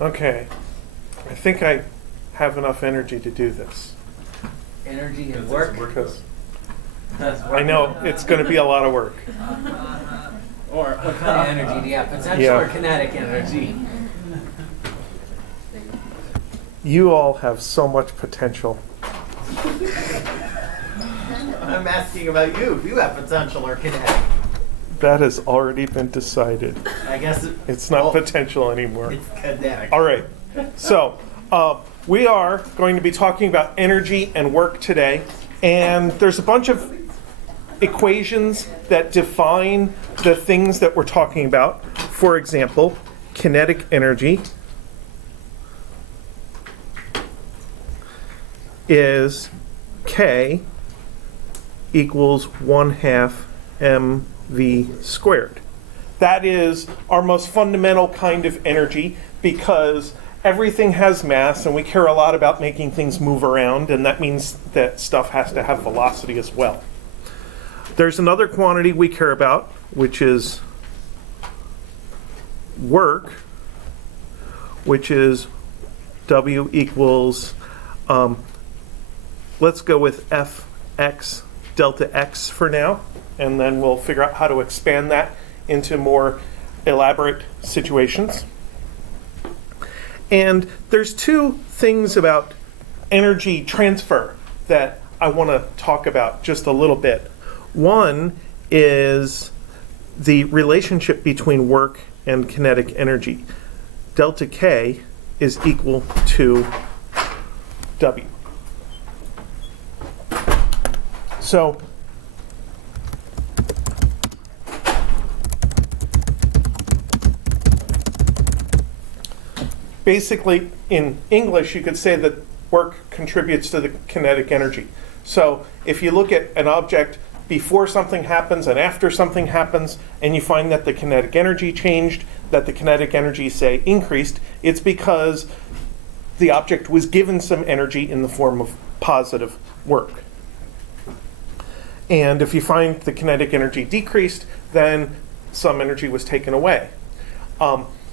Okay. I think I have enough energy to do this. Energy and work. Because I know it's going to be a lot of work. Or what kind of energy do you have? Potential or kinetic energy? You all have so much potential. I'm asking about you. If you have potential or kinetic. That has already been decided. I guess it's not potential anymore. It's kinetic. All right. So we are going to be talking about energy and work today. And there's a bunch of equations that define the things that we're talking about. For example, kinetic energy is K equals 1/2 mv squared. That is our most fundamental kind of energy because everything has mass and we care a lot about making things move around, and that means that stuff has to have velocity as well. There's another quantity we care about, which is work, which is W equals, let's go with Fx delta x for now, and then we'll figure out how to expand that into more elaborate situations. And there's two things about energy transfer that I want to talk about just a little bit. One is the relationship between work and kinetic energy. Delta K is equal to W. So basically, in English, you could say that work contributes to the kinetic energy. So if you look at an object before something happens and after something happens, and you find that the kinetic energy changed, that the kinetic energy, say, increased, it's because the object was given some energy in the form of positive work. And if you find the kinetic energy decreased, then some energy was taken away.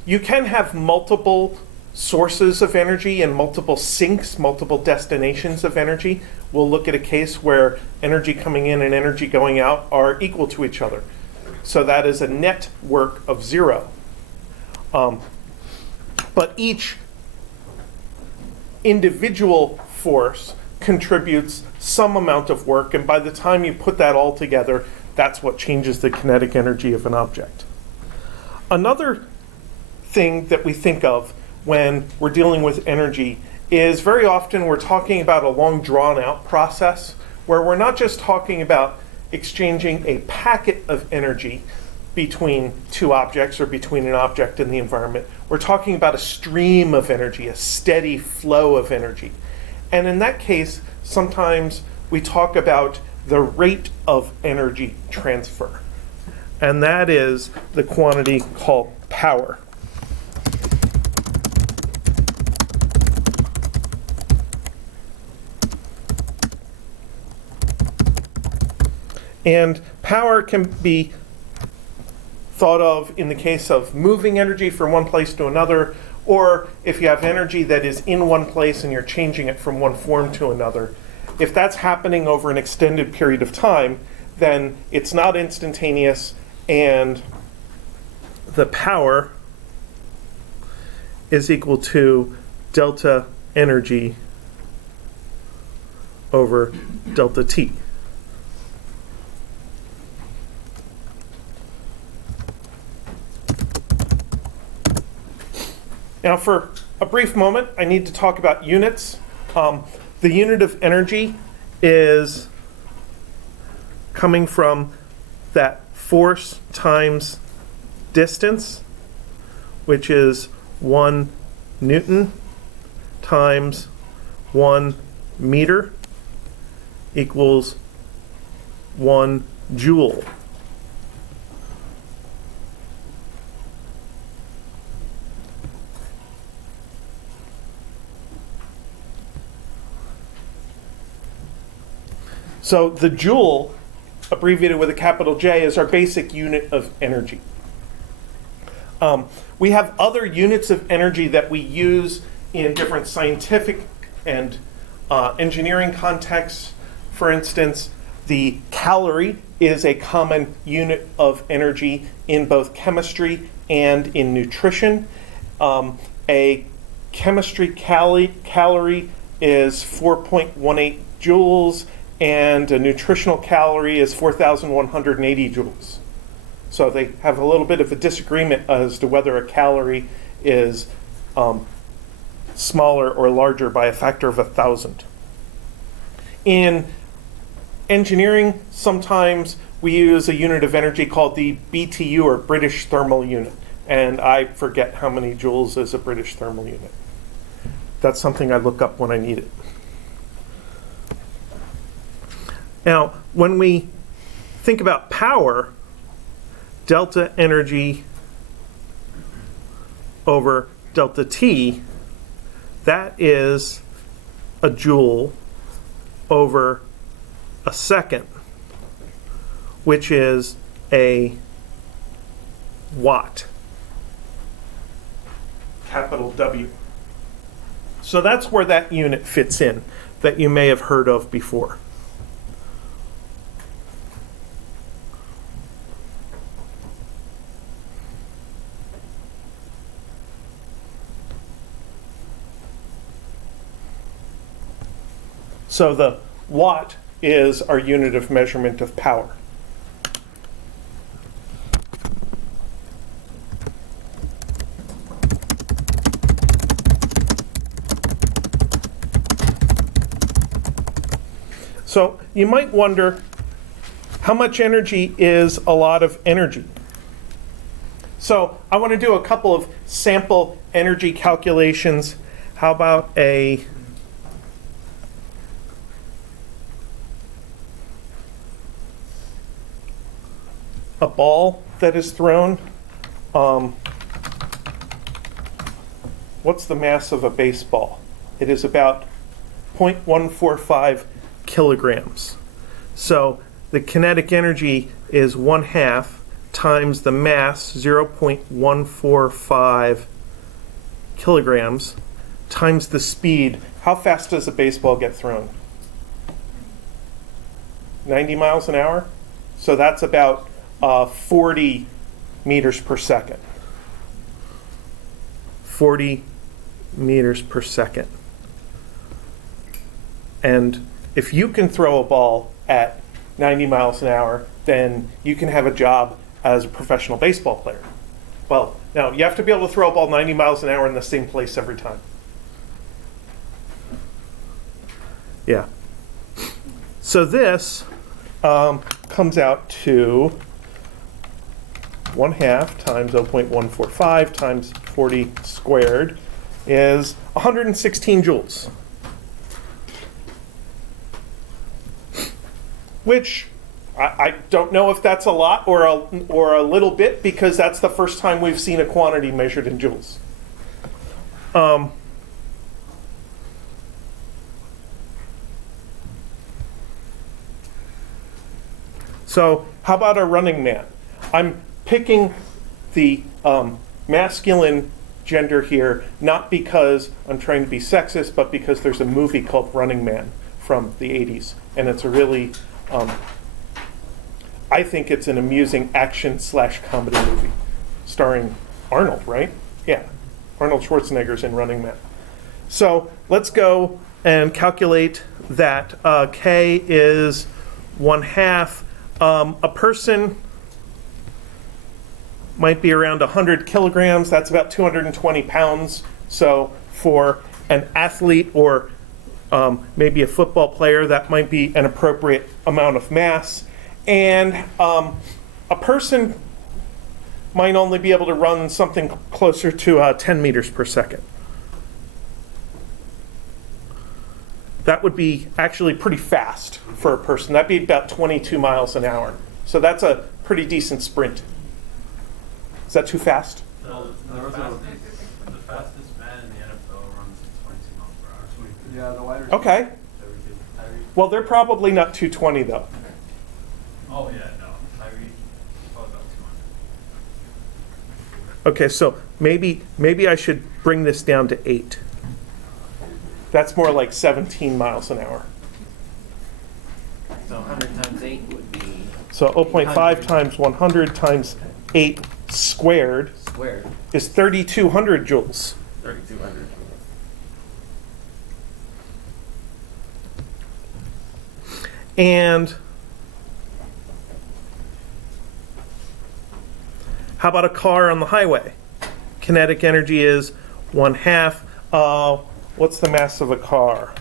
You can have multiple sources of energy and multiple sinks, multiple destinations of energy. We'll look at a case where energy coming in and energy going out are equal to each other. So that is a net work of 0. But each individual force contributes some amount of work, and by the time you put that all together, that's what changes the kinetic energy of an object. Another thing that we think of when we're dealing with energy is very often we're talking about a long drawn out process where we're not just talking about exchanging a packet of energy between two objects or between an object and the environment. We're talking about a stream of energy, a steady flow of energy. And in that case, sometimes we talk about the rate of energy transfer. And that is the quantity called power. And power can be thought of in the case of moving energy from one place to another, or if you have energy that is in one place and you're changing it from one form to another. If that's happening over an extended period of time, then it's not instantaneous, and the power is equal to delta energy over delta T. Now, for a brief moment, I need to talk about units. The unit of energy is coming from that force times distance, which is 1 Newton times 1 meter equals 1 joule. So the joule, abbreviated with a capital J, is our basic unit of energy. We have other units of energy that we use in different scientific and engineering contexts. For instance, the calorie is a common unit of energy in both chemistry and in nutrition. A chemistry calorie is 4.18 joules, and a nutritional calorie is 4,180 joules. So they have a little bit of a disagreement as to whether a calorie is smaller or larger by a factor of 1,000. In engineering, sometimes we use a unit of energy called the BTU, or British Thermal Unit. And I forget how many joules is a British thermal unit. That's something I look up when I need it. Now, when we think about power, delta energy over delta T, that is a joule over a second, which is a watt, capital W. So that's where that unit fits in, that you may have heard of before. So the watt is our unit of measurement of power. So you might wonder, how much energy is a lot of energy? So I want to do a couple of sample energy calculations. How about a ball that is thrown? What's the mass of a baseball? It is about 0.145 kilograms. So the kinetic energy is 1/2 times the mass, 0.145 kilograms, times the speed. How fast does a baseball get thrown? 90 miles an hour? So that's about 40 meters per second. 40 meters per second. And if you can throw a ball at 90 miles an hour, then you can have a job as a professional baseball player. Well, now you have to be able to throw a ball 90 miles an hour in the same place every time. Yeah. So this comes out to 1/2 times 0.145 times 40 squared is 116 joules. Which I don't know if that's a lot or a little bit, because that's the first time we've seen a quantity measured in joules. So how about a running man? I'm picking the masculine gender here, not because I'm trying to be sexist, but because there's a movie called Running Man from the 80s. And it's a really, I think it's an amusing action/comedy movie starring Arnold, right? Yeah, Arnold Schwarzenegger's in Running Man. So let's go and calculate that. K is 1/2. A person might be around 100 kilograms. That's about 220 pounds. So for an athlete or maybe a football player, that might be an appropriate amount of mass. And a person might only be able to run something closer to 10 meters per second. That would be actually pretty fast for a person. That'd be about 22 miles an hour. So that's a pretty decent sprint. Is that too fast? The fastest man in the NFL runs 22 miles per hour. Yeah, the wider. Okay. Well, they're probably not 220 though. Oh yeah, no. Probably about Okay, so maybe I should bring this down to 8. That's more like 17 miles an hour. So 100 times 8 would be So 0.5 800 times 100 times 8 squared squared. is 3,200 joules. 3,200. And how about a car on the highway? Kinetic energy is 1/2. What's the mass of a car?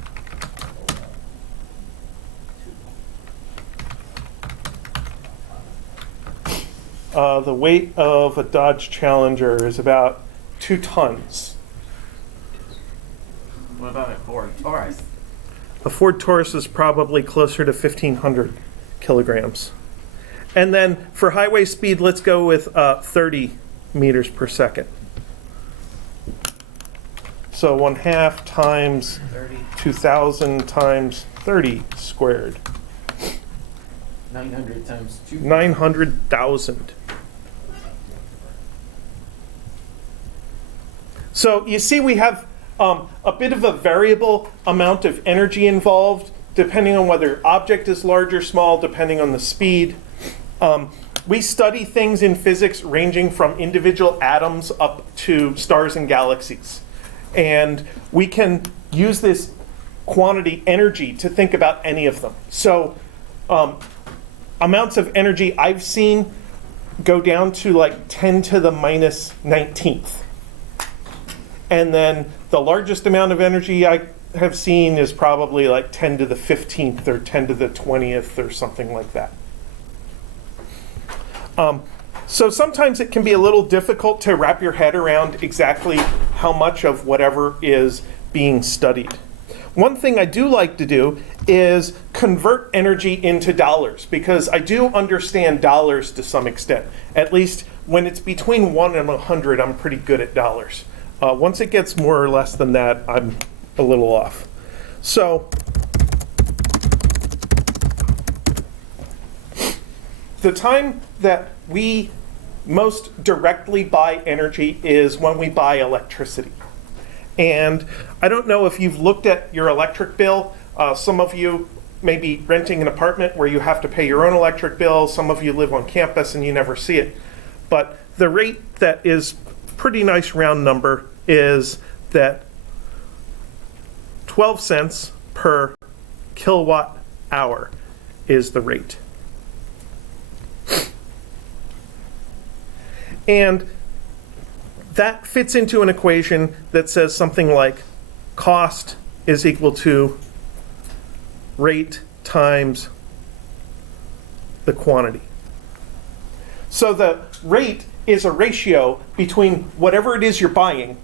The weight of a Dodge Challenger is about 2 tons. What about a Ford Taurus? A Ford Taurus is probably closer to 1,500 kilograms. And then for highway speed, let's go with 30 meters per second. So 1/2 times 30, 2,000 times 30 squared. 900 times 2. 900,000. So you see we have a bit of a variable amount of energy involved, depending on whether object is large or small, depending on the speed. We study things in physics ranging from individual atoms up to stars and galaxies. And we can use this quantity energy to think about any of them. So amounts of energy I've seen go down to like 10 to the minus 19th. And then the largest amount of energy I have seen is probably like 10 to the 15th or 10 to the 20th or something like that. So sometimes it can be a little difficult to wrap your head around exactly how much of whatever is being studied. One thing I do like to do is convert energy into dollars, because I do understand dollars to some extent. At least when it's between 1 and 100, I'm pretty good at dollars. Once it gets more or less than that, I'm a little off. So the time that we most directly buy energy is when we buy electricity. And I don't know if you've looked at your electric bill. Some of you may be renting an apartment where you have to pay your own electric bill. Some of you live on campus and you never see it. But the rate that is pretty nice round number is that 12 cents per kilowatt hour is the rate. And that fits into an equation that says something like cost is equal to rate times the quantity. So the rate is a ratio between whatever it is you're buying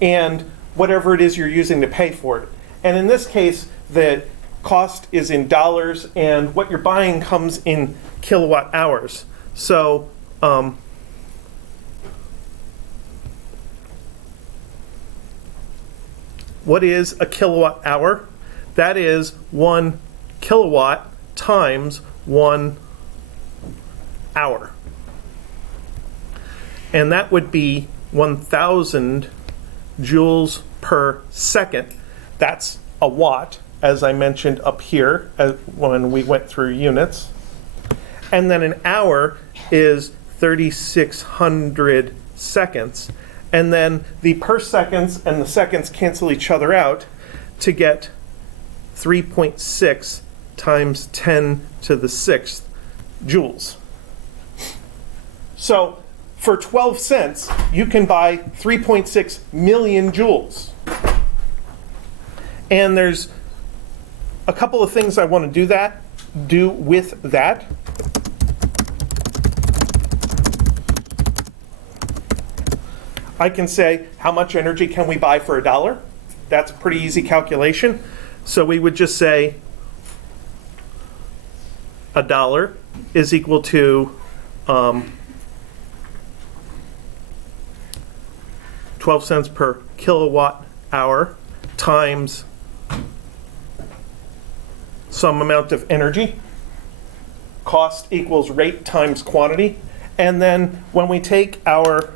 and whatever it is you're using to pay for it. And in this case, the cost is in dollars and what you're buying comes in kilowatt hours. So what is a kilowatt hour? That is 1 kilowatt times 1 hour. And that would be 1,000 joules per second. That's a watt, as I mentioned up here when we went through units. And then an hour is 3,600 seconds. And then the per seconds and the seconds cancel each other out to get 3.6 times 10 to the 6th joules. So for 12 cents, you can buy 3.6 million joules. And there's a couple of things I want to do with that. I can say, how much energy can we buy for $1? That's a pretty easy calculation. So we would just say $1 is equal to 12 cents per kilowatt hour times some amount of energy. Cost equals rate times quantity. And then when we take our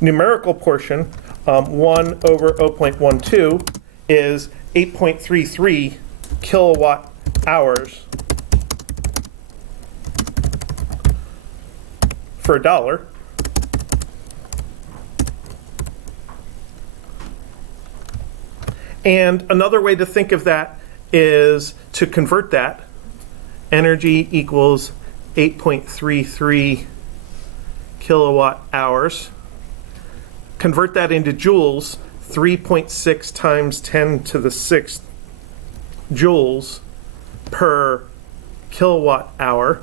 numerical portion, 1 over 0.12 is 8.33 kilowatt hours for $1. And another way to think of that is to convert that. Energy equals 8.33 kilowatt hours. Convert that into joules, 3.6 times 10 to the 6th joules per kilowatt hour.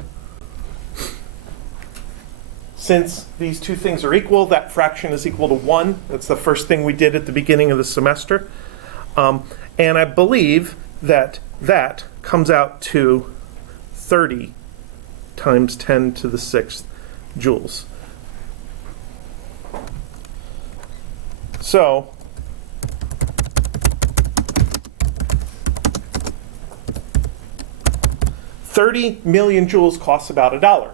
Since these two things are equal, that fraction is equal to 1. That's the first thing we did at the beginning of the semester. And I believe that that comes out to 30 times 10 to the 6th joules. So, $30 million joules costs about $1.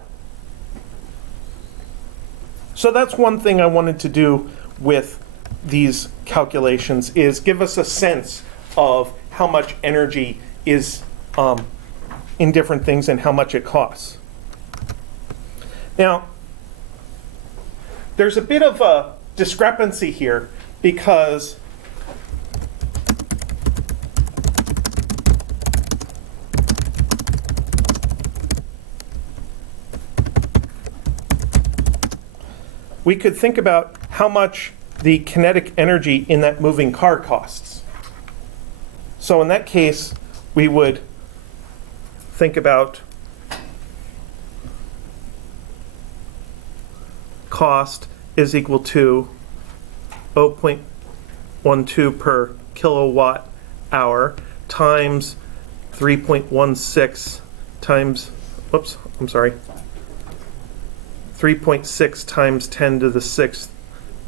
So that's one thing I wanted to do with these calculations, is give us a sense of how much energy is in different things and how much it costs. Now, there's a bit of a discrepancy here because we could think about how much the kinetic energy in that moving car costs. So in that case, we would think about cost is equal to 0.12 per kilowatt hour times 3.16 times, 3.6 times 10 to the 6th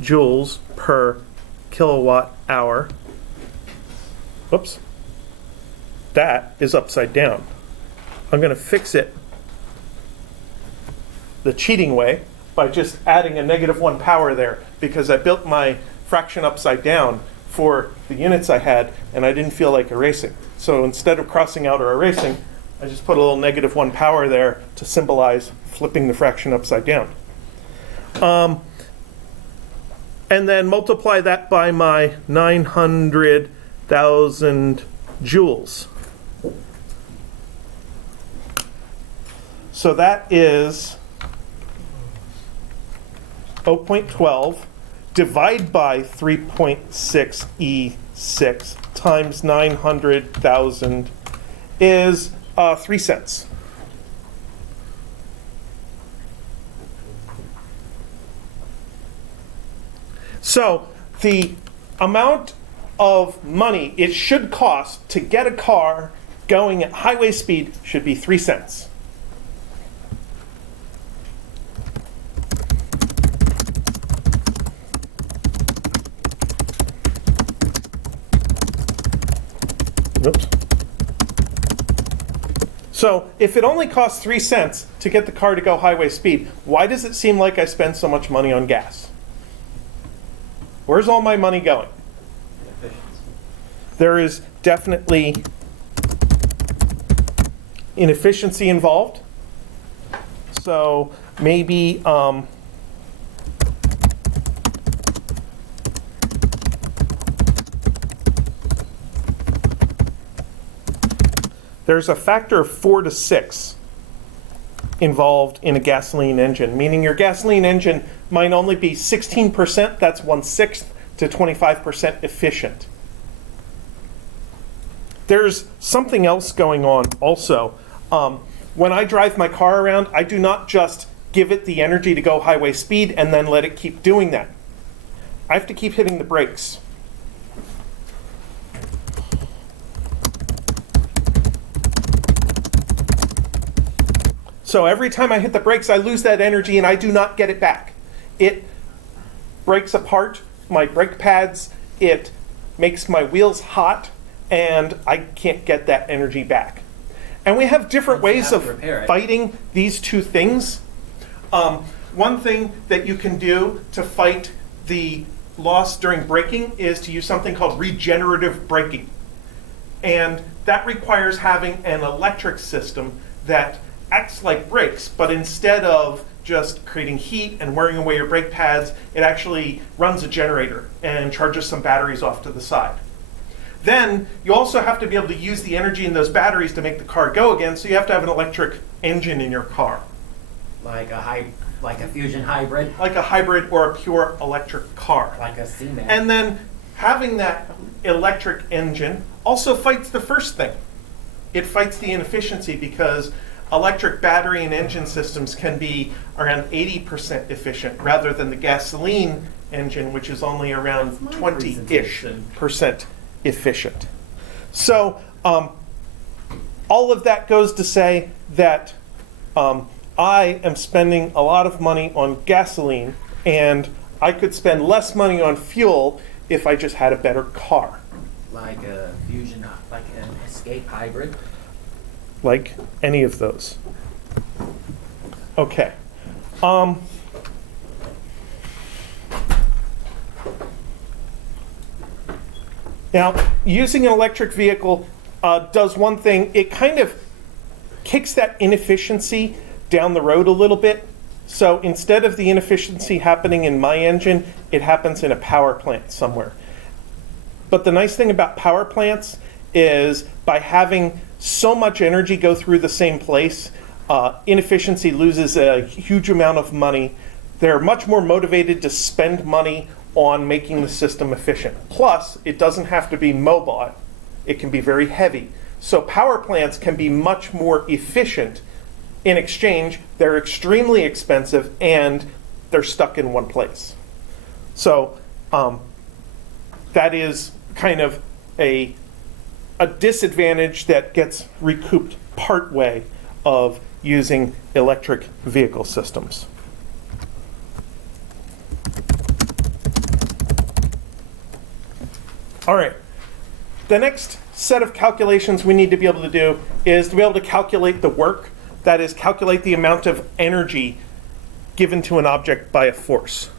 joules per kilowatt hour. Whoops. That is upside down. I'm going to fix it the cheating way by just adding a -1 power there, because I built my fraction upside down for the units I had and I didn't feel like erasing. So instead of crossing out or erasing, I just put a little -1 power there to symbolize flipping the fraction upside down. And then multiply that by my 900,000 joules. So that is 0.12 divided by 3.6 E6 times 900,000 is 3 cents. So the amount of money it should cost to get a car going at highway speed should be 3 cents. Oops. So if it only costs 3 cents to get the car to go highway speed, why does it seem like I spend so much money on gas? Where's all my money going? There is definitely inefficiency involved. So maybe there's a factor of 4 to 6 involved in a gasoline engine, meaning your gasoline engine might only be 16%, that's 1/6 to 25% efficient. There's something else going on also. When I drive my car around, I do not just give it the energy to go highway speed and then let it keep doing that. I have to keep hitting the brakes. So every time I hit the brakes, I lose that energy and I do not get it back. It breaks apart my brake pads, it makes my wheels hot, and I can't get that energy back. And we have different ways of fighting these two things. One thing that you can do to fight the loss during braking is to use something called regenerative braking. And that requires having an electric system that acts like brakes, but instead of just creating heat and wearing away your brake pads, it actually runs a generator and charges some batteries off to the side. Then you also have to be able to use the energy in those batteries to make the car go again, so you have to have an electric engine in your car. Like a fusion hybrid, Like a hybrid or a pure electric car. like a C-Man. And then having that electric engine also fights the first thing. It fights the inefficiency because electric battery and engine systems can be around 80% efficient rather than the gasoline engine, which is only around 20-ish percent efficient. So all of that goes to say that I am spending a lot of money on gasoline, and I could spend less money on fuel if I just had a better car. Like a fusion, like an Escape hybrid. Like any of those. Okay. Now, using an electric vehicle does one thing. It kind of kicks that inefficiency down the road a little bit. So instead of the inefficiency happening in my engine, it happens in a power plant somewhere. But the nice thing about power plants is by having so much energy go through the same place, inefficiency loses a huge amount of money. They're much more motivated to spend money on making the system efficient. Plus, it doesn't have to be mobile. It can be very heavy. So power plants can be much more efficient. In exchange, they're extremely expensive and they're stuck in one place. So that is kind of a disadvantage that gets recouped part way of using electric vehicle systems. All right, the next set of calculations we need to be able to do is to be able to calculate the work, that is, calculate the amount of energy given to an object by a force.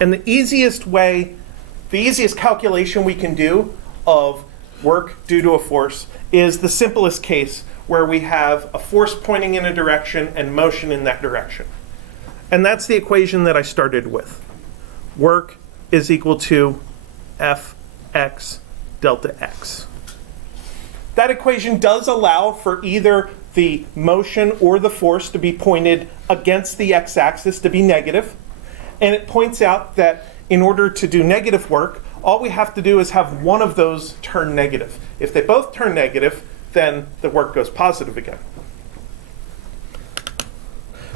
And the easiest calculation we can do of work due to a force is the simplest case where we have a force pointing in a direction and motion in that direction. And that's the equation that I started with. Work is equal to Fx delta x. That equation does allow for either the motion or the force to be pointed against the x-axis to be negative. And it points out that in order to do negative work, all we have to do is have one of those turn negative. If they both turn negative, then the work goes positive again.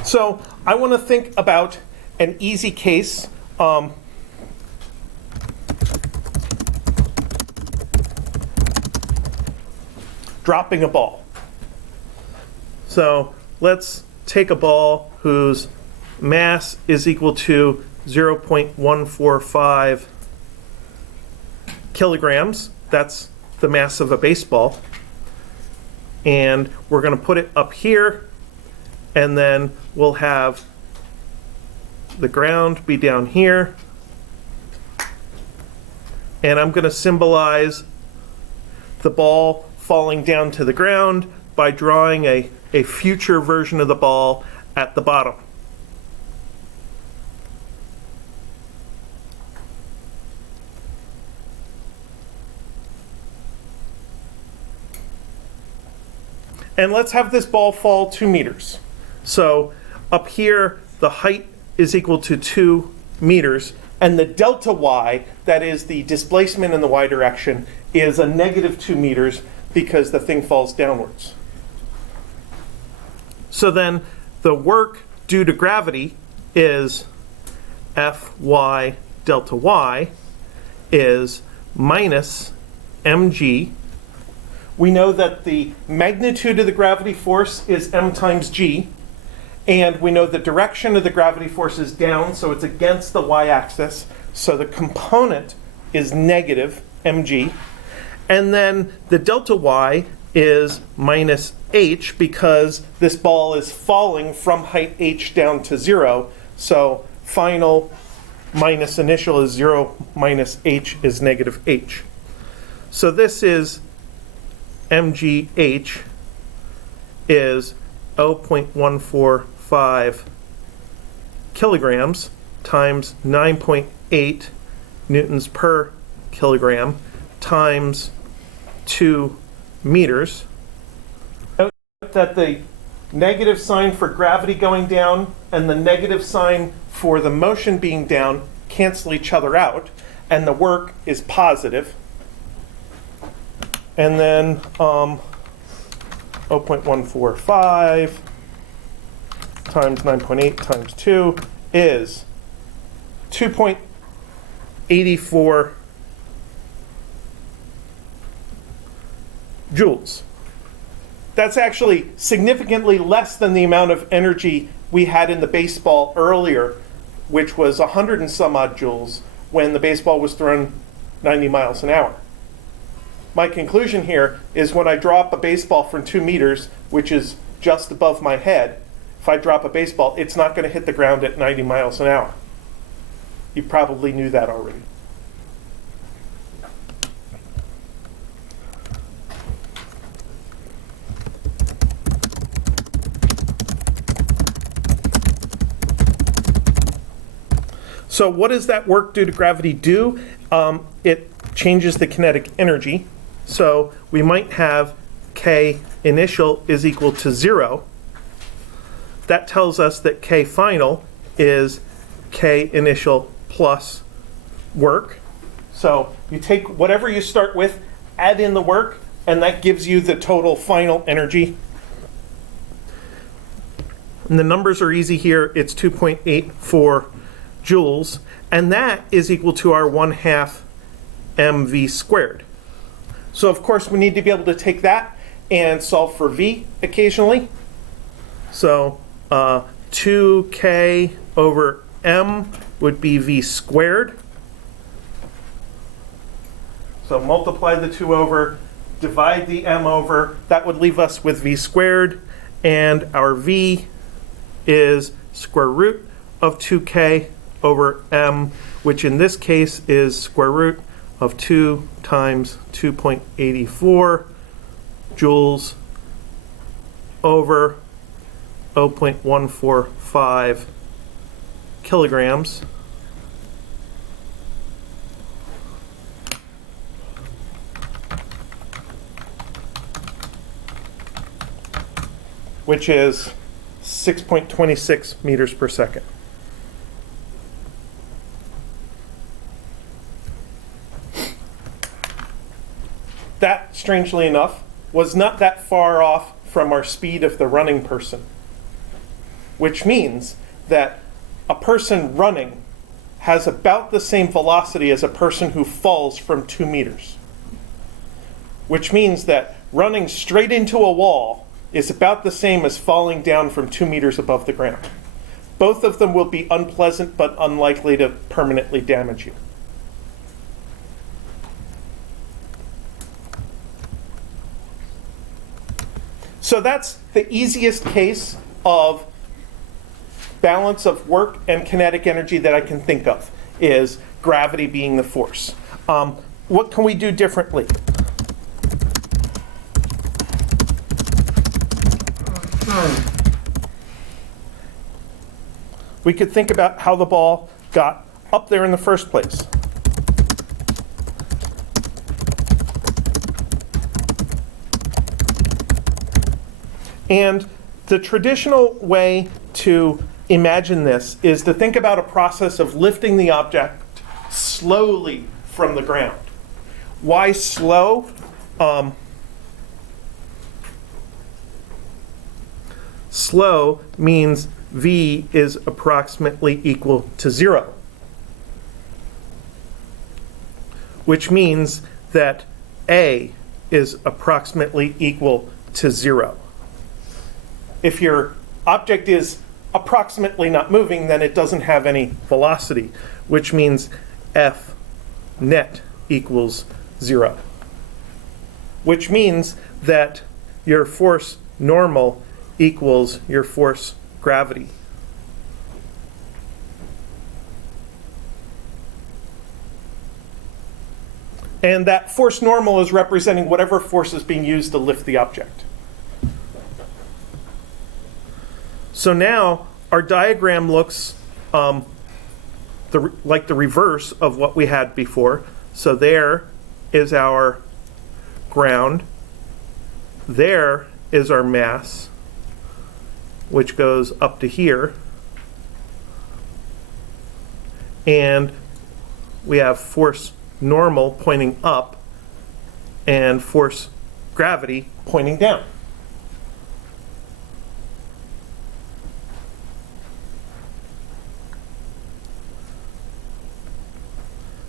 So I want to think about an easy case. Dropping a ball. So let's take a ball whose mass is equal to 0.145 kilograms. That's the mass of a baseball. And we're going to put it up here, and then we'll have the ground be down here. And I'm going to symbolize the ball falling down to the ground by drawing a future version of the ball at the bottom. And let's have this ball fall 2 meters. So up here, the height is equal to 2 meters, and the delta y, that is the displacement in the y direction, is a negative 2 meters because the thing falls downwards. So then the work due to gravity is Fy delta y is minus mg. We know that the magnitude of the gravity force is m times g, and we know the direction of the gravity force is down, so it's against the y-axis. So the component is negative mg. And then the delta y is minus h because this ball is falling from height h down to 0. So final minus initial is 0 minus h is negative h. So this is mgh is 0.145 kilograms times 9.8 newtons per kilogram times 2 meters. Note that the negative sign for gravity going down and the negative sign for the motion being down cancel each other out, and the work is positive. And then 0.145 times 9.8 times 2 is 2.84 joules. That's actually significantly less than the amount of energy we had in the baseball earlier, which was 100 and some odd joules when the baseball was thrown 90 miles an hour. My conclusion here is when I drop a baseball from 2 meters, which is just above my head, if I drop a baseball, it's not going to hit the ground at 90 miles an hour. You probably knew that already. So what does that work due to gravity do? It changes the kinetic energy. So we might have K initial is equal to 0. That tells us that K final is K initial plus work. So you take whatever you start with, add in the work, and that gives you the total final energy. And the numbers are easy here. It's 2.84 joules, and that is equal to our 1/2 mv squared. So of course we need to be able to take that and solve for v occasionally. So 2k over m would be v squared. So multiply the 2 over, divide the m over, that would leave us with v squared, and our v is square root of 2k over m, which in this case is square root of 2 times 2.84 joules over 0.145 kilograms. Which is 6.26 meters per second. That, strangely enough, was not that far off from our speed of the running person, which means that a person running has about the same velocity as a person who falls from 2 meters, which means that running straight into a wall is about the same as falling down from 2 meters above the ground. Both of them will be unpleasant but unlikely to permanently damage you. So that's the easiest case of balance of work and kinetic energy that I can think of, is gravity being the force. What can we do differently? We could think about how the ball got up there in the first place. And the traditional way to imagine this is to think about a process of lifting the object slowly from the ground. Why slow? Slow means v is approximately equal to 0, which means that a is approximately equal to 0. If your object is approximately not moving, then it doesn't have any velocity, which means F net equals 0, which means that your force normal equals your force gravity. And that force normal is representing whatever force is being used to lift the object. So now our diagram looks like the reverse of what we had before. So there is our ground. There is our mass, which goes up to here. And we have force normal pointing up and force gravity pointing down.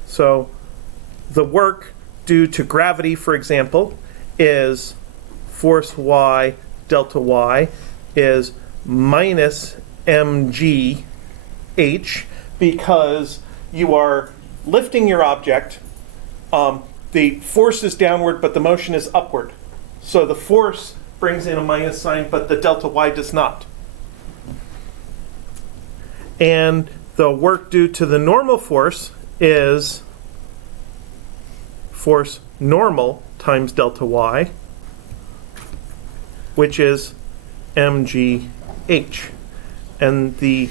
So the work due to gravity, for example, is force y delta y is minus mg h, because you are lifting your object. The force is downward, but the motion is upward. So the force brings in a minus sign, but the delta y does not. And the work due to the normal force is force normal times delta y, which is mgh. And the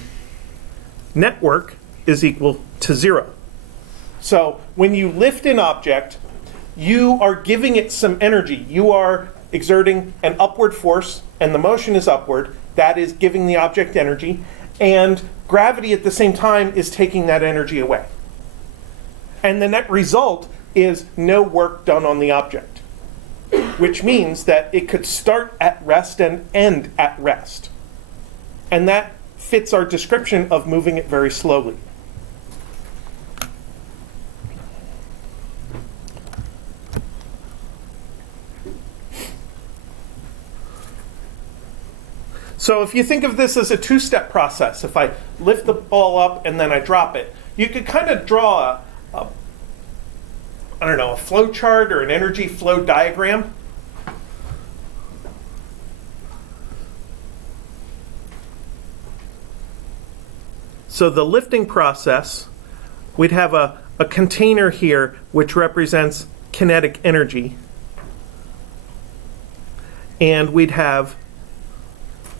net work is equal to 0. So when you lift an object, you are giving it some energy. You are exerting an upward force, and the motion is upward. That is giving the object energy. And gravity at the same time is taking that energy away. And the net result is no work done on the object, which means that it could start at rest and end at rest. And that fits our description of moving it very slowly. So if you think of this as a two-step process, if I lift the ball up and then I drop it, you could kind of draw a flow chart or an energy flow diagram. So the lifting process, we'd have a container here which represents kinetic energy. And we'd have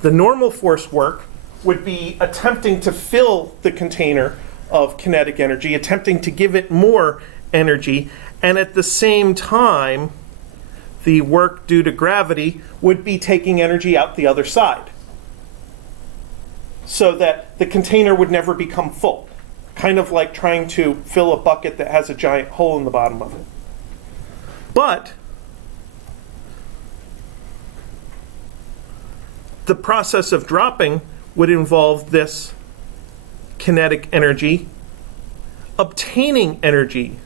the normal force work would be attempting to fill the container of kinetic energy, attempting to give it more energy, and at the same time, the work due to gravity would be taking energy out the other side, so that the container would never become full, kind of like trying to fill a bucket that has a giant hole in the bottom of it. But the process of dropping would involve this kinetic energy obtaining energy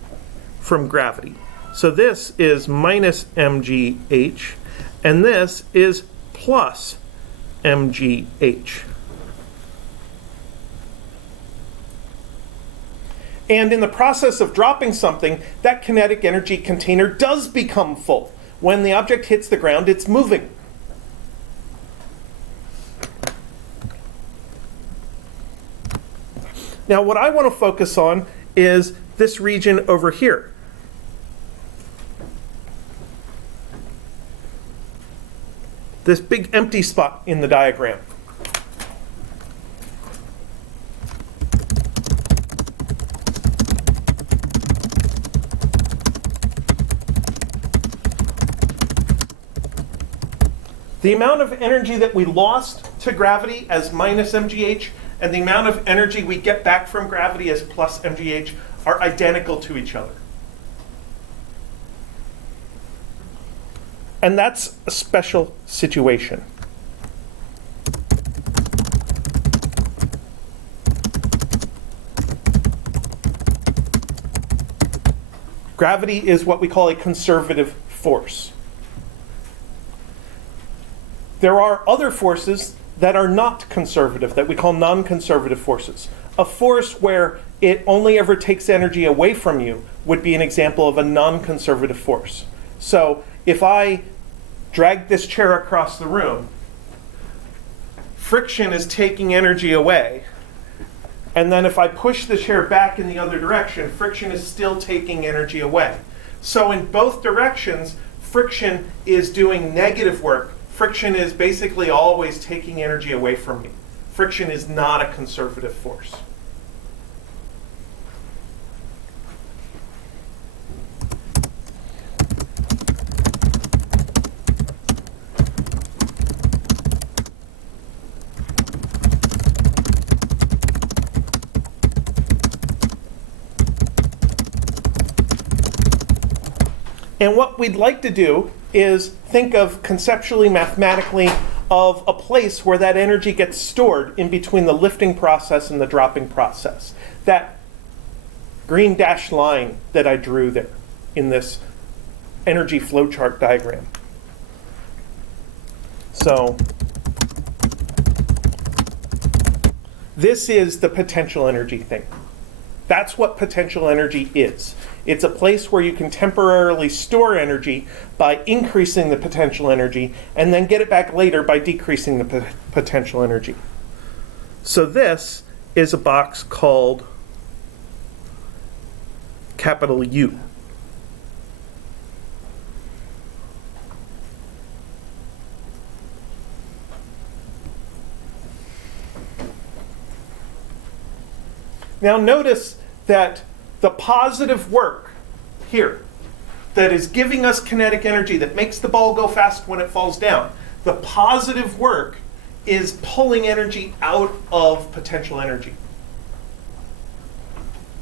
from gravity. So this is minus mgh, and this is plus mgh. And in the process of dropping something, that kinetic energy container does become full. When the object hits the ground, it's moving. Now, what I want to focus on is this region over here. This big empty spot in the diagram. The amount of energy that we lost to gravity as minus mgh and the amount of energy we get back from gravity as plus mgh are identical to each other. And that's a special situation. Gravity is what we call a conservative force. There are other forces that are not conservative, that we call non-conservative forces. A force where it only ever takes energy away from you would be an example of a non-conservative force. So if I drag this chair across the room, friction is taking energy away. And then if I push the chair back in the other direction, friction is still taking energy away. So in both directions, friction is doing negative work. Friction is basically always taking energy away from me. Friction is not a conservative force. And what we'd like to do is think of conceptually, mathematically, of a place where that energy gets stored in between the lifting process and the dropping process. That green dashed line that I drew there in this energy flowchart diagram. So this is the potential energy thing. That's what potential energy is. It's a place where you can temporarily store energy by increasing the potential energy and then get it back later by decreasing the potential energy. So this is a box called capital U. Now notice that the positive work here that is giving us kinetic energy that makes the ball go fast when it falls down, the positive work is pulling energy out of potential energy.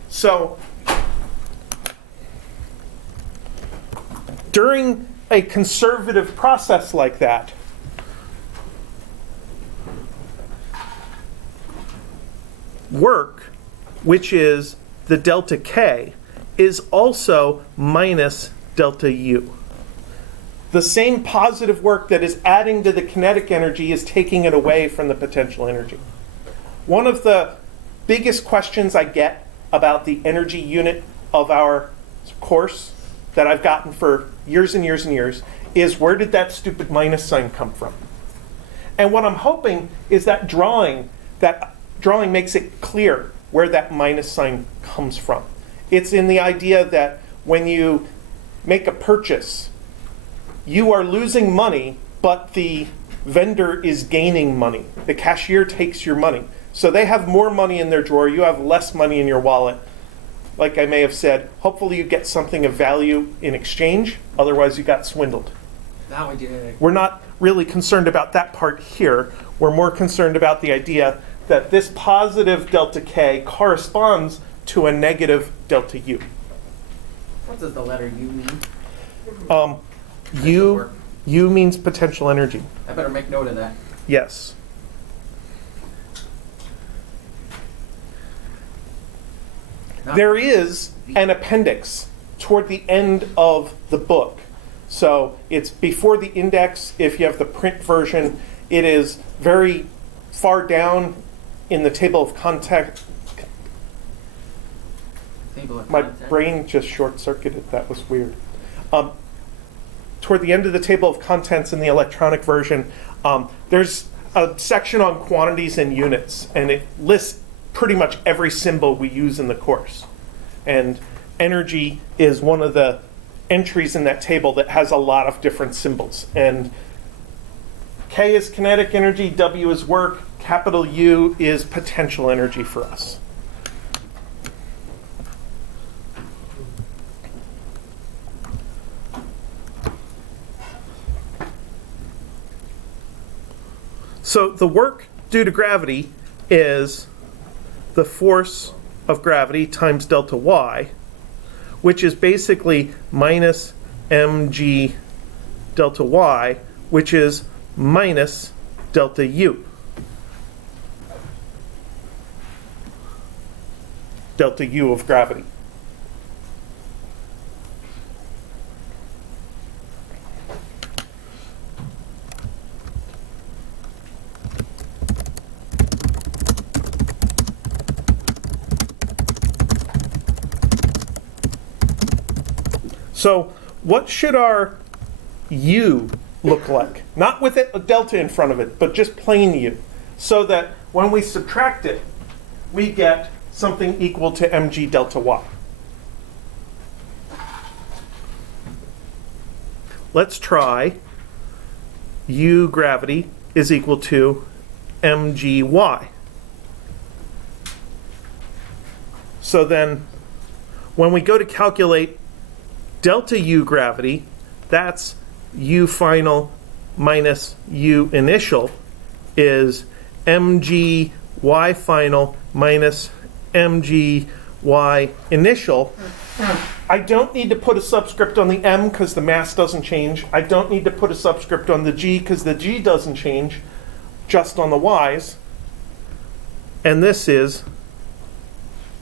So during a conservative process like that, work, which is the delta K, is also minus delta U. The same positive work that is adding to the kinetic energy is taking it away from the potential energy. One of the biggest questions I get about the energy unit of our course that I've gotten for years and years and years is, where did that stupid minus sign come from? And what I'm hoping is that drawing makes it clear where that minus sign comes from. It's in the idea that when you make a purchase, you are losing money, but the vendor is gaining money. The cashier takes your money. So they have more money in their drawer, you have less money in your wallet. Like I may have said, hopefully you get something of value in exchange, otherwise you got swindled. That we did. We're not really concerned about that part here. We're more concerned about the idea that this positive delta K corresponds to a negative delta U. What does the letter U mean? U means potential energy. I better make note of that. Yes. No. There is an appendix toward the end of the book. So it's before the index. If you have the print version, it is very far down in the table of content. My brain just short-circuited. That was weird. Toward the end of the table of contents in the electronic version, there's a section on quantities and units, and it lists pretty much every symbol we use in the course. And energy is one of the entries in that table that has a lot of different symbols. And K is kinetic energy, W is work, capital U is potential energy for us. So the work due to gravity is the force of gravity times delta Y, which is basically minus mg delta Y, which is minus delta U. Delta U of gravity. So what should our U look like? Not with a delta in front of it, but just plain U. So that when we subtract it, we get something equal to mg delta y. Let's try U gravity is equal to mgy. So then when we go to calculate delta U gravity, that's U final minus U initial is mg y final minus mg y initial. I don't need to put a subscript on the m because the mass doesn't change. I don't need to put a subscript on the g because the g doesn't change, just on the y's. And this is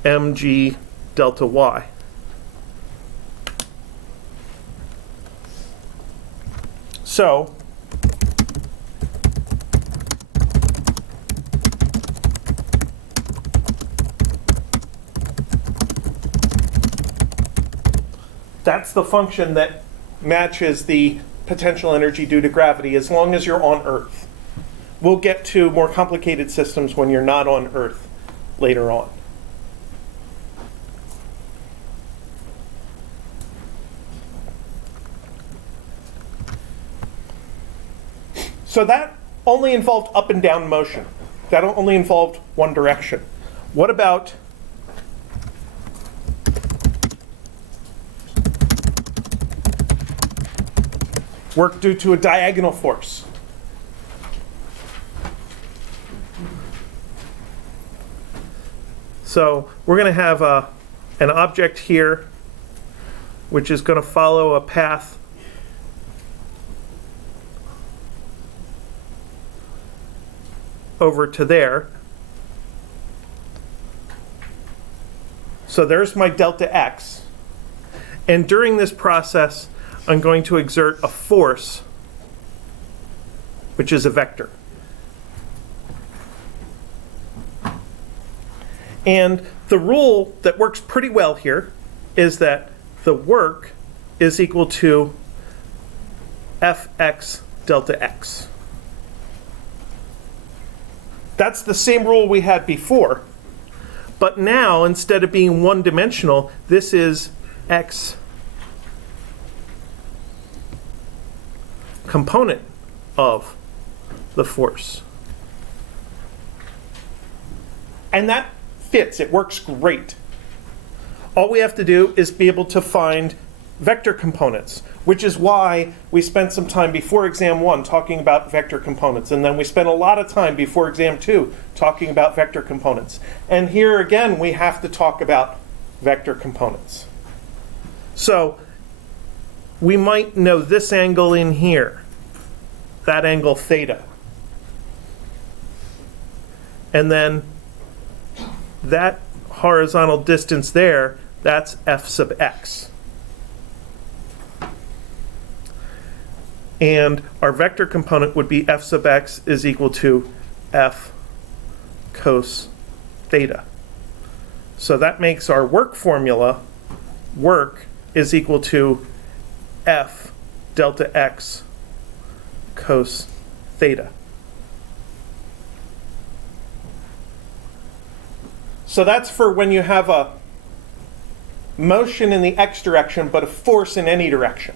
mg delta y. So that's the function that matches the potential energy due to gravity as long as you're on Earth. We'll get to more complicated systems when you're not on Earth later on. So that only involved up and down motion. That only involved one direction. What about work due to a diagonal force? So we're going to have an object here which is going to follow a path over to there. So there's my delta x. And during this process, I'm going to exert a force, which is a vector. And the rule that works pretty well here is that the work is equal to Fx delta x. That's the same rule we had before, but now instead of being one-dimensional, this is x component of the force. And that fits, it works great. All we have to do is be able to find vector components, which is why we spent some time before exam 1 talking about vector components, and then we spent a lot of time before exam 2 talking about vector components. And here again, we have to talk about vector components. So we might know this angle in here, that angle theta. And then that horizontal distance there, that's f sub x. And our vector component would be f sub x is equal to f cos theta. So that makes our work formula, work is equal to f delta x cos theta. So that's for when you have a motion in the x direction, but a force in any direction.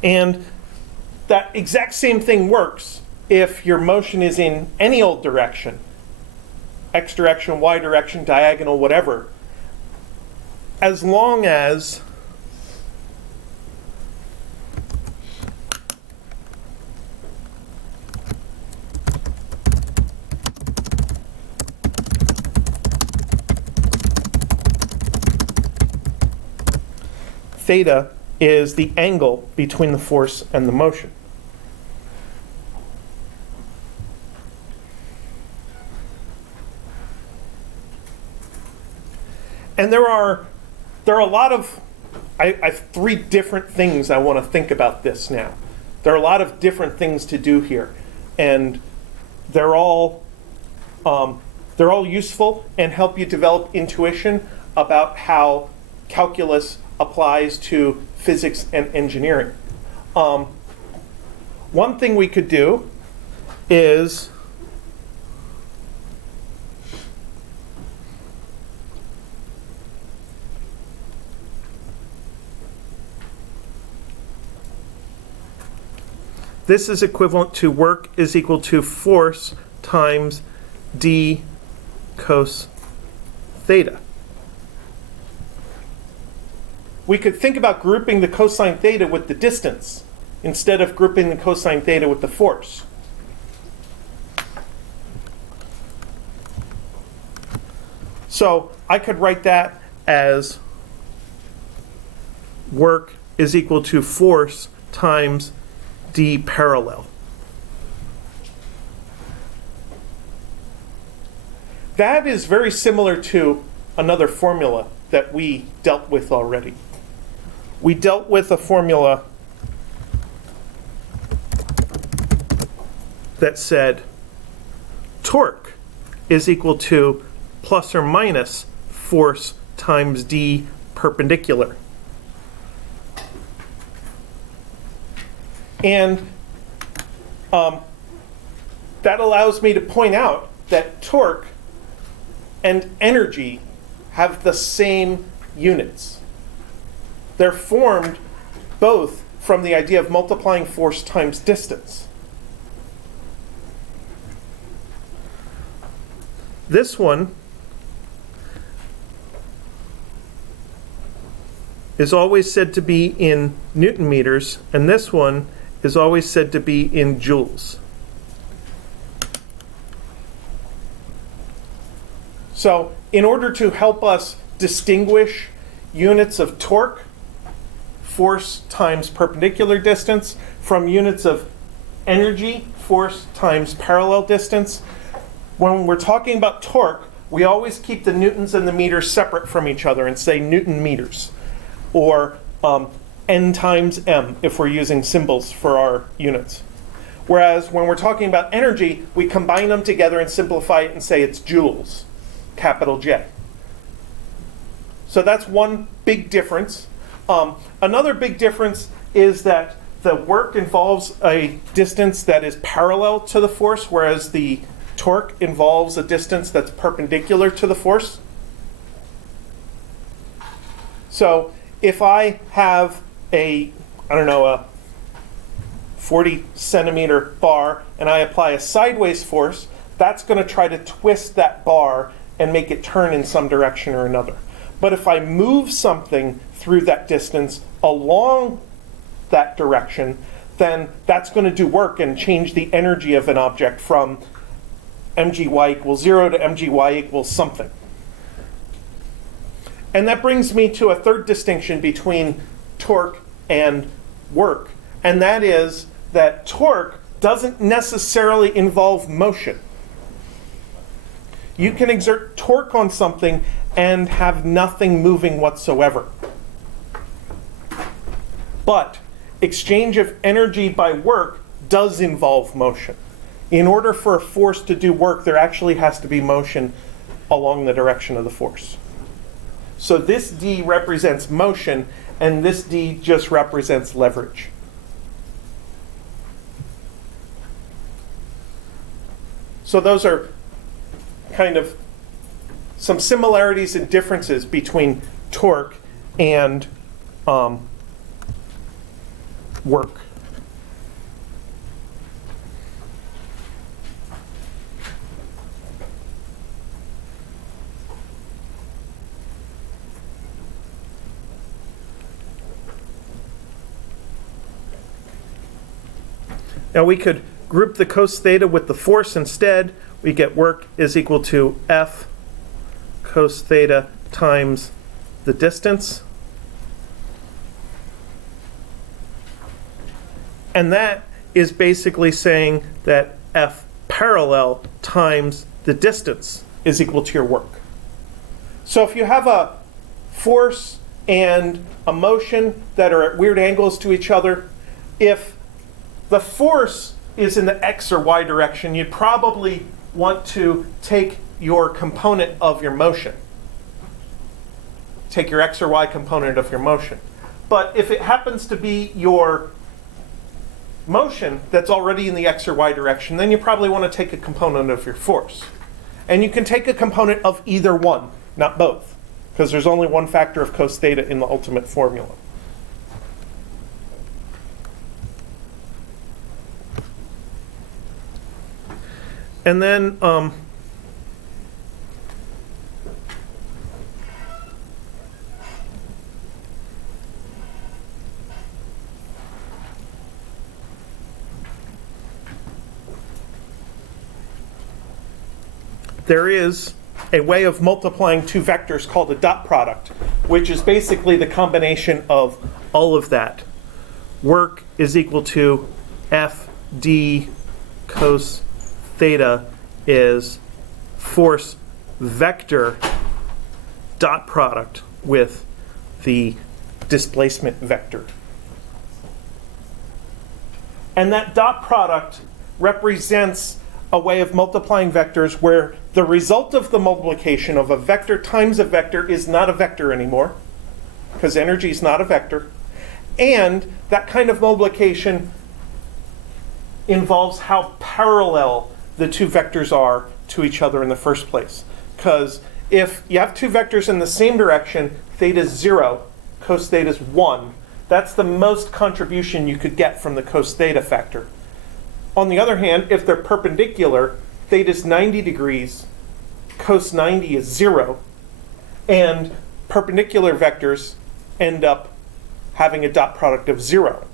And that exact same thing works if your motion is in any old direction, x direction, y direction, diagonal, whatever, as long as theta is the angle between the force and the motion. And there are a lot of, I have 3 different things I want to think about this now. There are a lot of different things to do here. and they're all useful and help you develop intuition about how calculus applies to physics and engineering. One thing we could do is this is equivalent to work is equal to force times d cos theta. We could think about grouping the cosine theta with the distance instead of grouping the cosine theta with the force. So I could write that as work is equal to force times d parallel. That is very similar to another formula that we dealt with already. We dealt with a formula that said torque is equal to plus or minus force times d perpendicular. And that allows me to point out that torque and energy have the same units. They're formed both from the idea of multiplying force times distance. This one is always said to be in Newton meters, and this one is always said to be in joules. So in order to help us distinguish units of torque, force times perpendicular distance, from units of energy, force times parallel distance, when we're talking about torque, we always keep the newtons and the meters separate from each other and say Newton meters, or N times M if we're using symbols for our units. Whereas when we're talking about energy, we combine them together and simplify it and say it's joules, capital J. So that's one big difference. Another big difference is that the work involves a distance that is parallel to the force, whereas the torque involves a distance that's perpendicular to the force. So if I have a 40 centimeter bar and I apply a sideways force, that's going to try to twist that bar and make it turn in some direction or another. But if I move something through that distance along that direction, then that's going to do work and change the energy of an object from mgy equals 0 to mgy equals something. And that brings me to a third distinction between torque and work, and that is that torque doesn't necessarily involve motion. You can exert torque on something and have nothing moving whatsoever. But exchange of energy by work does involve motion. In order for a force to do work, there actually has to be motion along the direction of the force. So this D represents motion, and this D just represents leverage. So those are kind of some similarities and differences between torque and work. Now we could group the cos theta with the force instead. We get work is equal to F cos theta times the distance. And that is basically saying that F parallel times the distance is equal to your work. So if you have a force and a motion that are at weird angles to each other, if the force is in the x or y direction, you'd probably want to take your component of your motion. Take your x or y component of your motion. But if it happens to be your motion that's already in the x or y direction, then you probably want to take a component of your force. And you can take a component of either one, not both, because there's only one factor of cos theta in the ultimate formula. And then there is a way of multiplying two vectors called a dot product, which is basically the combination of all of that. Work is equal to F d cos theta is force vector dot product with the displacement vector. And that dot product represents a way of multiplying vectors where the result of the multiplication of a vector times a vector is not a vector anymore, because energy is not a vector. And that kind of multiplication involves how parallel the two vectors are to each other in the first place. Because if you have two vectors in the same direction, theta is 0, cos theta is 1. That's the most contribution you could get from the cos theta factor. On the other hand, if they're perpendicular, theta is 90 degrees, cos 90 is 0, and perpendicular vectors end up having a dot product of 0.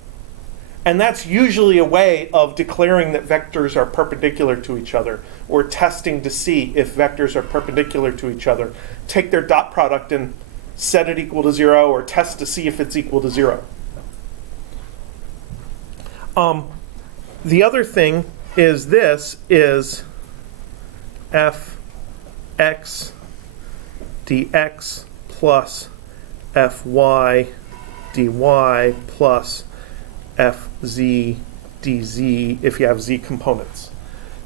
And that's usually a way of declaring that vectors are perpendicular to each other, or testing to see if vectors are perpendicular to each other. Take their dot product and set it equal to 0, or test to see if it's equal to 0. The other thing is this is fx dx plus fy dy plus fz dz if you have z components.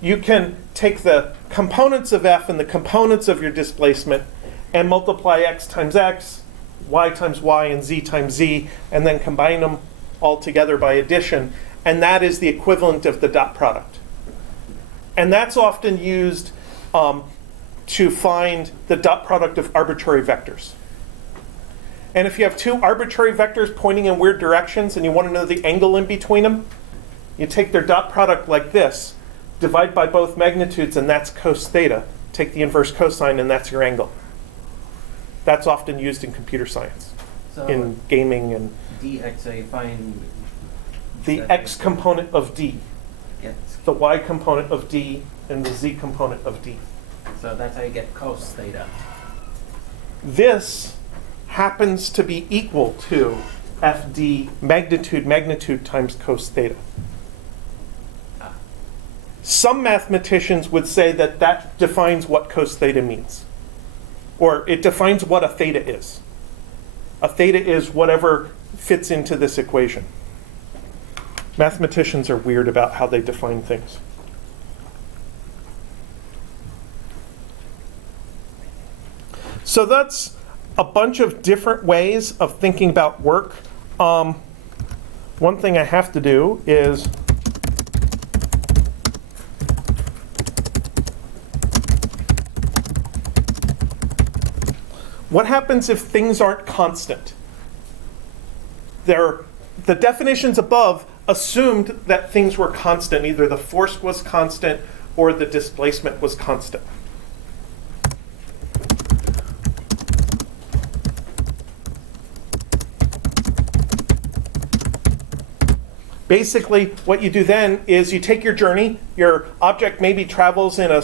You can take the components of f and the components of your displacement and multiply x times x, y times y, and z times z, and then combine them all together by addition, and that is the equivalent of the dot product. And that's often used to find the dot product of arbitrary vectors. And if you have two arbitrary vectors pointing in weird directions and you want to know the angle in between them, you take their dot product like this, divide by both magnitudes, and that's cos theta. Take the inverse cosine, and that's your angle. That's often used in computer science, So in gaming, and dx, so you find the x component of d, yes. the y component of d, and the z component of d. So that's how you get cos theta. This happens to be equal to fd magnitude times cos theta. Some mathematicians would say that that defines what cos theta means, or it defines what a theta is. A theta is whatever fits into this equation. Mathematicians are weird about how they define things. So that's a bunch of different ways of thinking about work. One thing I have to do is what happens if things aren't constant? The definitions above assumed that things were constant. Either the force was constant or the displacement was constant. Basically, what you do then is you take your journey. Your object maybe travels in a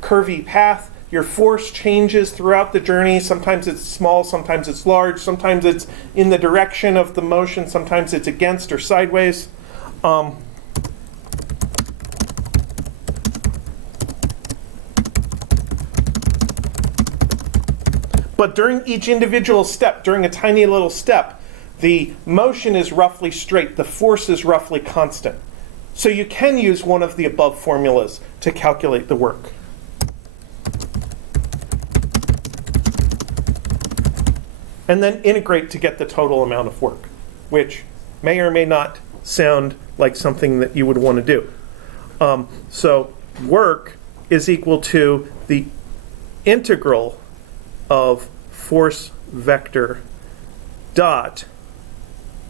curvy path. Your force changes throughout the journey. Sometimes it's small, sometimes it's large, sometimes it's in the direction of the motion, sometimes it's against or sideways. But during each individual step, during a tiny little step, the motion is roughly straight, the force is roughly constant. So you can use one of the above formulas to calculate the work. And then integrate to get the total amount of work, which may or may not sound like something that you would want to do. So work is equal to the integral of force vector dot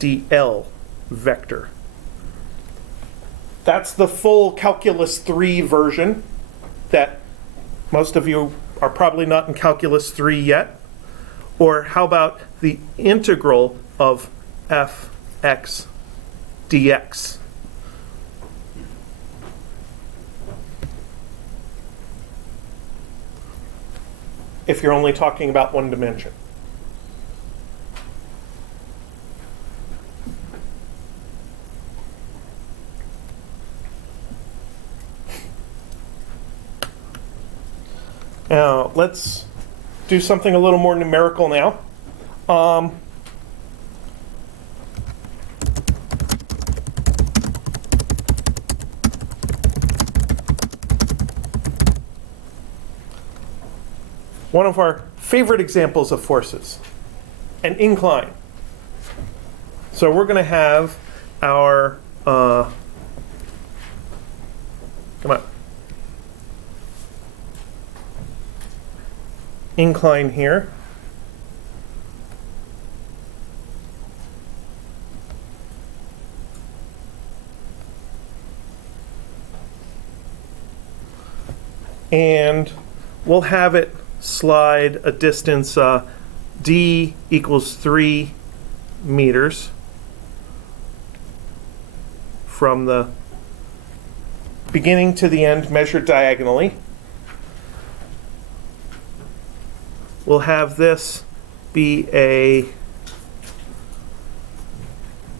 dl vector. That's the full Calculus 3 version that most of you are probably not in Calculus 3 yet. Or how about the integral of fx dx? If you're only talking about one dimension. Now, let's do something a little more numerical now. One of our favorite examples of forces, an incline. So we're going to have our, come on, incline here. And we'll have it slide a distance d equals 3 meters from the beginning to the end measured diagonally. We'll have this be a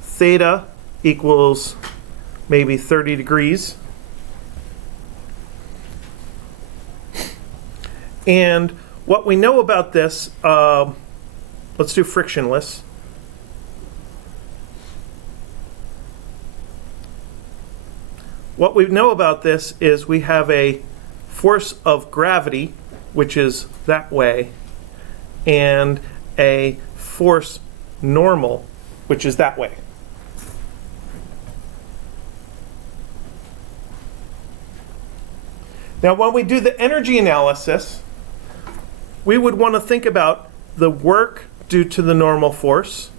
theta equals maybe 30 degrees. And what we know about this, let's do frictionless. What we know about this is we have a force of gravity, which is that way, and a force normal, which is that way. Now, when we do the energy analysis, we would want to think about the work due to the normal force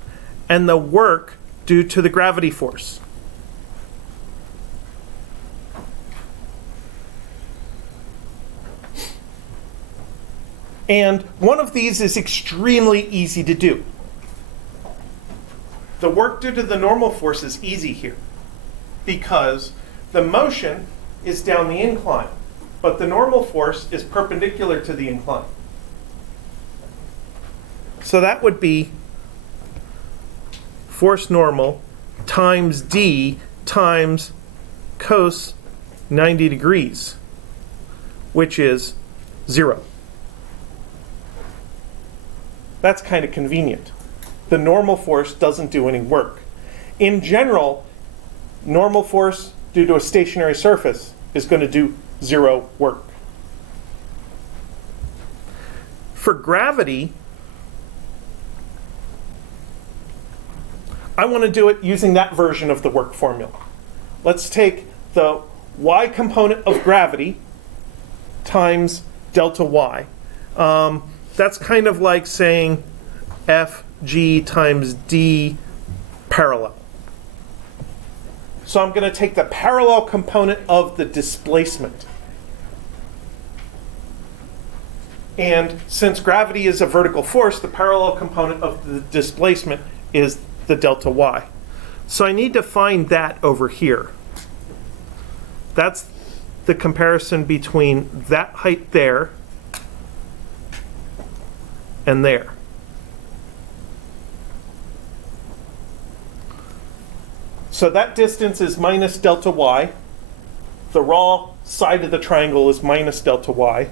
and the work due to the gravity force. And one of these is extremely easy to do. The work due to the normal force is easy here because the motion is down the incline, but the normal force is perpendicular to the incline. So that would be force normal times d times cos 90 degrees, which is 0. That's kind of convenient. The normal force doesn't do any work. In general, normal force due to a stationary surface is going to do 0 work. For gravity, I want to do it using that version of the work formula. Let's take the y component of gravity times delta y. That's kind of like saying Fg times d parallel. So I'm going to take the parallel component of the displacement. And since gravity is a vertical force, the parallel component of the displacement is the delta y. So I need to find that over here. That's the comparison between that height there and there. So that distance is minus delta y. The raw side of the triangle is minus delta y.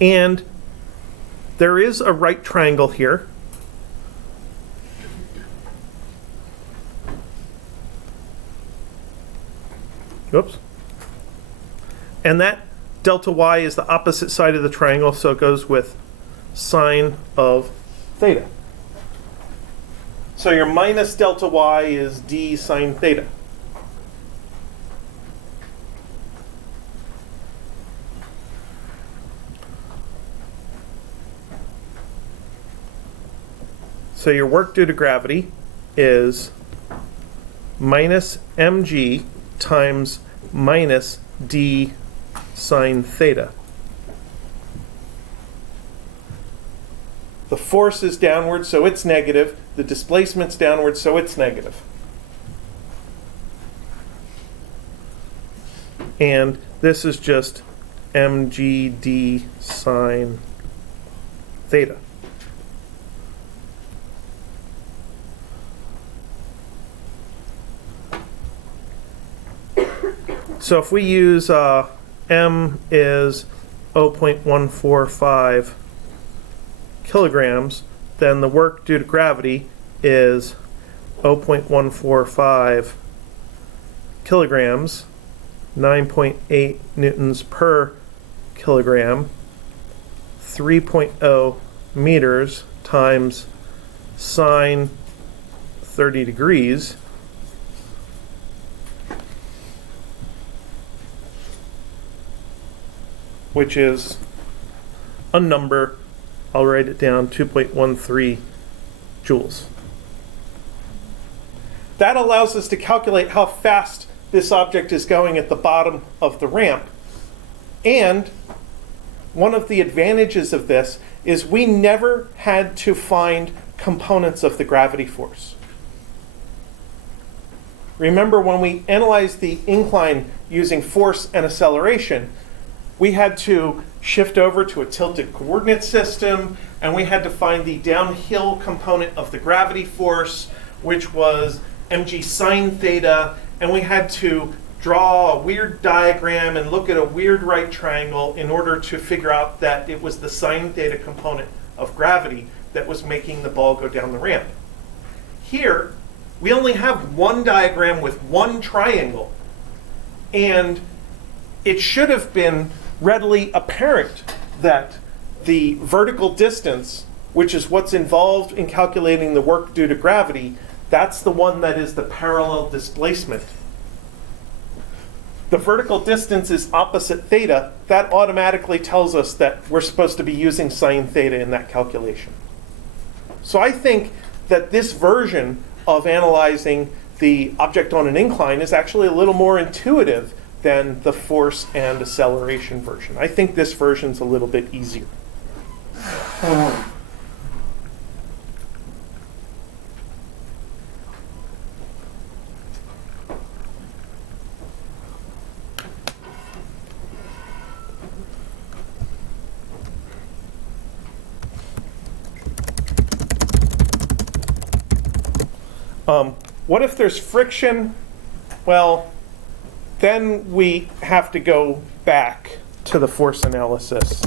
And there is a right triangle here. Oops. And that delta y is the opposite side of the triangle, so it goes with sine of theta. So your minus delta y is d sine theta. So your work due to gravity is minus mg times minus d sine theta. The force is downward, so it's negative. The displacement's downward, so it's negative. And this is just mgd sine theta. So if we use m is 0.145 kilograms, then the work due to gravity is 0.145 kilograms, 9.8 newtons per kilogram, 3.0 meters times sine 30 degrees, which is a number, I'll write it down, 2.13 joules. That allows us to calculate how fast this object is going at the bottom of the ramp. And one of the advantages of this is we never had to find components of the gravity force. Remember when we analyzed the incline using force and acceleration, we had to shift over to a tilted coordinate system, and we had to find the downhill component of the gravity force, which was mg sine theta, and we had to draw a weird diagram and look at a weird right triangle in order to figure out that it was the sine theta component of gravity that was making the ball go down the ramp. Here, we only have one diagram with one triangle, and it should have been readily apparent that the vertical distance, which is what's involved in calculating the work due to gravity, that's the one that is the parallel displacement. The vertical distance is opposite theta. That automatically tells us that we're supposed to be using sine theta in that calculation. So I think that this version of analyzing the object on an incline is actually a little more intuitive than the force and acceleration version. I think this version's a little bit easier. What if there's friction? Well, then we have to go back to the force analysis.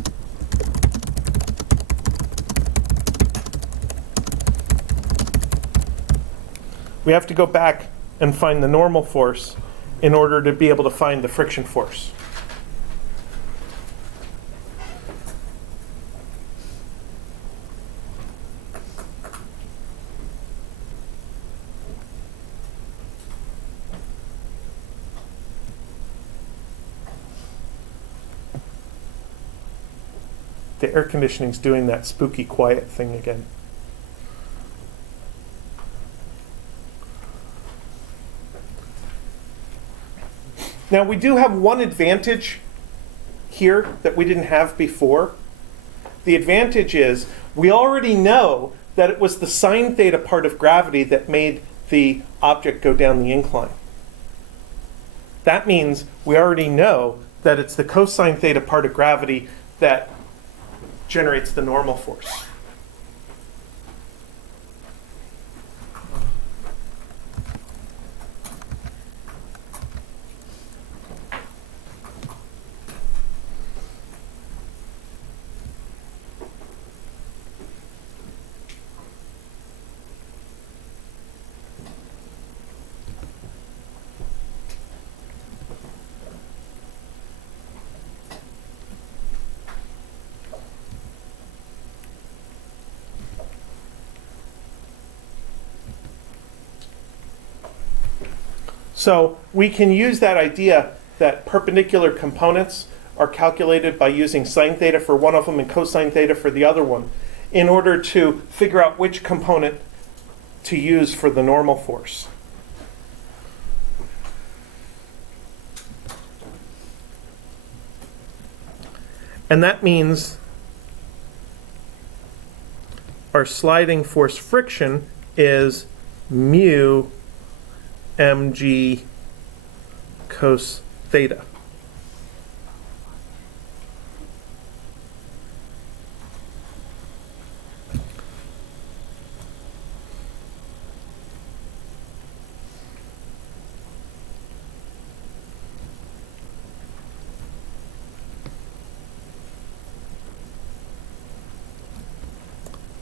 We have to go back and find the normal force in order to be able to find the friction force. The air conditioning's doing that spooky quiet thing again. Now we do have one advantage here that we didn't have before. The advantage is we already know that it was the sine theta part of gravity that made the object go down the incline. That means we already know that it's the cosine theta part of gravity that generates the normal force. So we can use that idea that perpendicular components are calculated by using sine theta for one of them and cosine theta for the other one in order to figure out which component to use for the normal force. And that means our sliding force friction is mu mg cos theta.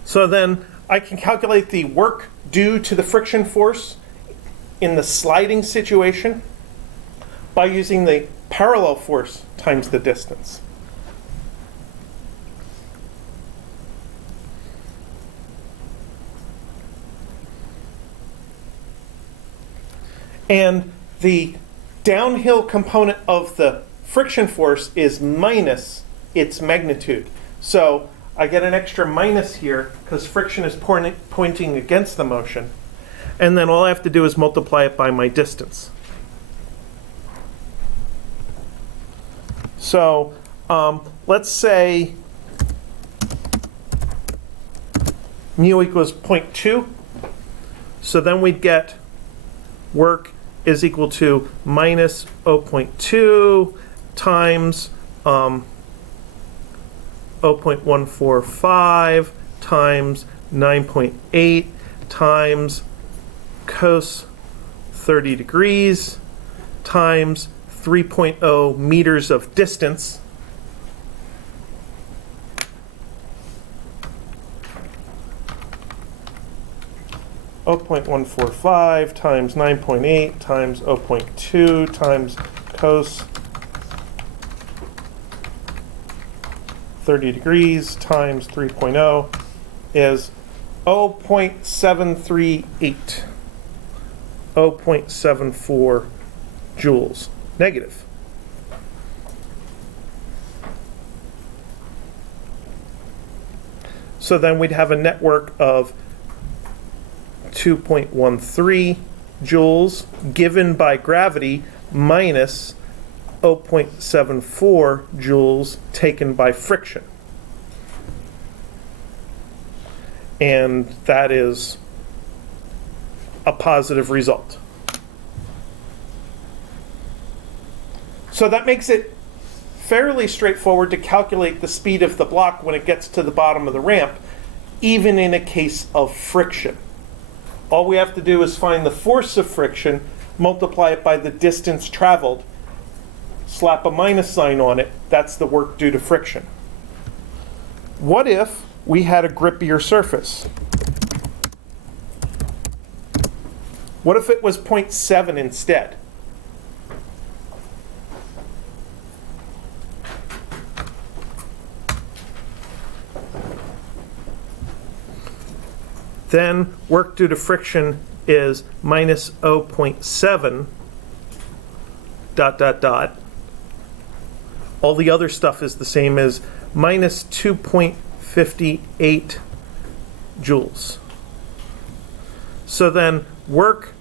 So then I can calculate the work due to the friction force in the sliding situation by using the parallel force times the distance. And the downhill component of the friction force is minus its magnitude. So I get an extra minus here because friction is pointing against the motion. And then all I have to do is multiply it by my distance. So let's say mu equals 0.2. So then we'd get work is equal to minus 0.2 times 0.145 times 9.8 times cos 30 degrees times 3.0 meters of distance. .145 times 9.8 times 0.2 times cos 30 degrees times 3.0 is 0.738, 0.74 joules negative. So then we'd have a network of 2.13 joules given by gravity minus 0.74 joules taken by friction. And that is a positive result. So that makes it fairly straightforward to calculate the speed of the block when it gets to the bottom of the ramp, even in a case of friction. All we have to do is find the force of friction, multiply it by the distance traveled, slap a minus sign on it. That's the work due to friction. What if we had a grippier surface? What if it was 0.7 instead? Then work due to friction is minus 0.7 ... All the other stuff is the same as minus 2.58 joules. So then work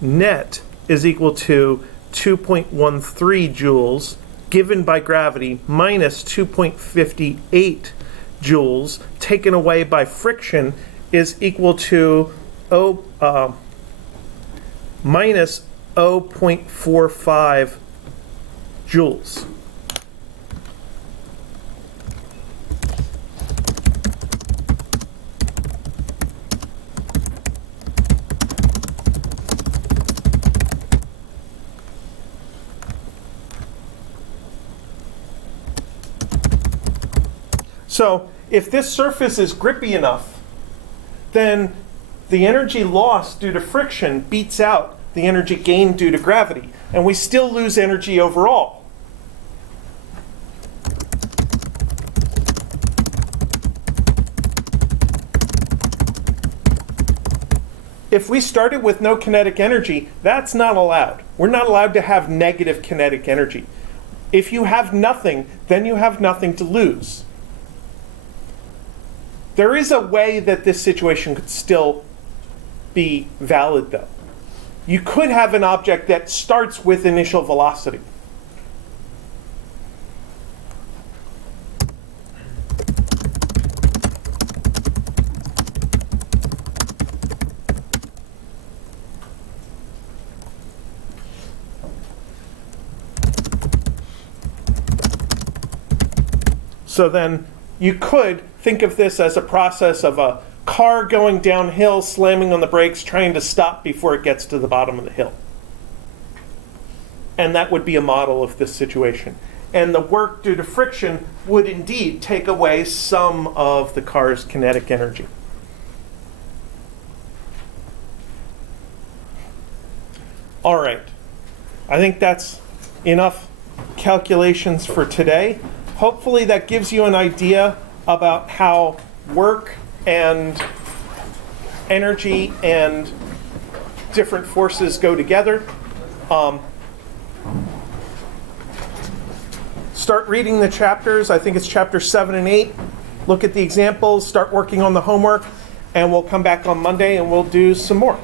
net is equal to 2.13 joules given by gravity minus 2.58 joules taken away by friction is equal to minus 0.45 joules. So if this surface is grippy enough, then the energy lost due to friction beats out the energy gained due to gravity, and we still lose energy overall. If we started with no kinetic energy, that's not allowed. We're not allowed to have negative kinetic energy. If you have nothing, then you have nothing to lose. There is a way that this situation could still be valid, though. You could have an object that starts with initial velocity. So then you could think of this as a process of a car going downhill, slamming on the brakes, trying to stop before it gets to the bottom of the hill. And that would be a model of this situation. And the work due to friction would indeed take away some of the car's kinetic energy. All right. I think that's enough calculations for today. Hopefully that gives you an idea about how work and energy and different forces go together. Start reading the chapters. I think it's chapters 7 and 8. Look at the examples, start working on the homework, and we'll come back on Monday and we'll do some more.